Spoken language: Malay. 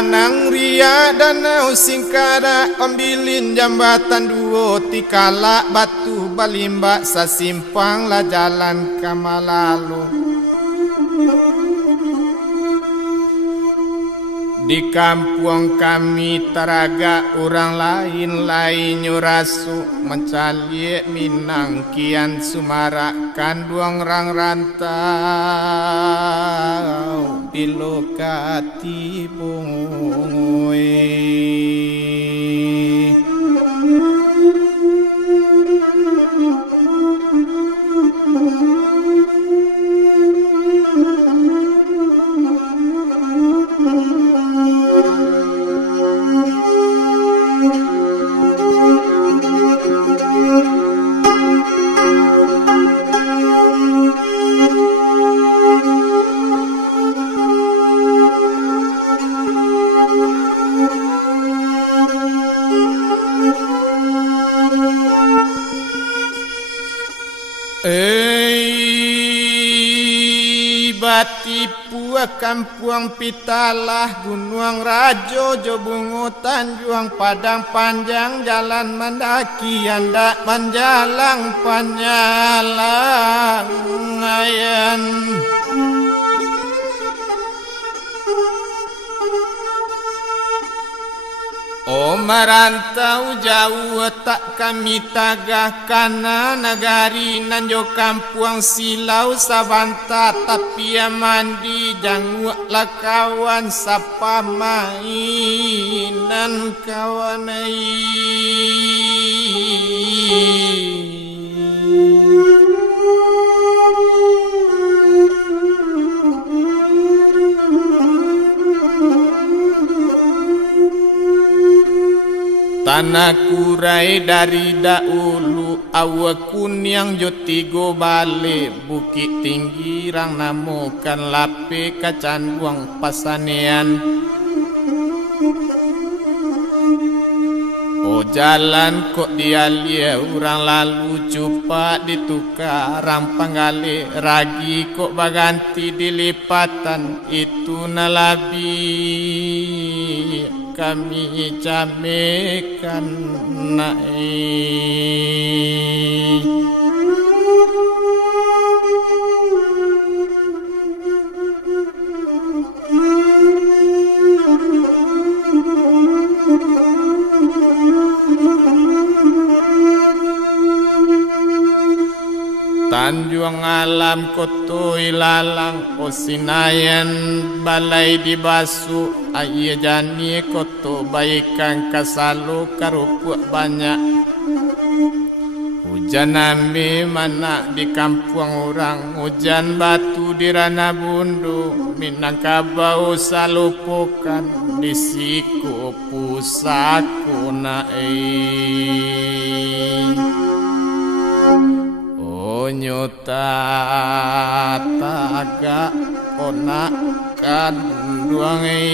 Tanang ria danau singkara ambilin jambatan duo tikala batu balimba sasimpang lah jalan kamalalu. Di kampung kami taraga orang lain nyurasu mencali minang kian sumarakan duang rang rantau di lokati bungui. Batipu kampung Pitalah Gunung Rajo Jobungu Tanjuang Padang Panjang Jalan Mendaki Anda Manjalang Panyalang Ayan. Oh merantau jauh tak kami tagah kana nagari nanjo kampung silau sabanta tapi mandi janguk lah kawan sapa mainan kawanai. Tanah kurai dari dahulu awakun yang jotigo bale bukit tinggi rang namukan lape kacanduang pasanean. Oh jalan kok dialia orang lalu cupa ditukar rampang gale ragi kok baganti dilipatan itu nalabi kami jamekan naik. Tanjuang alam koto ilalang osinayan balai dibasu ayah jani koto baikan kasalu karupuk banyak. Hujan ambi mana di kampung orang hujan batu di rana bundu Minangkabau salupukan di siku pusaku naik. Nyota taga onakan duangi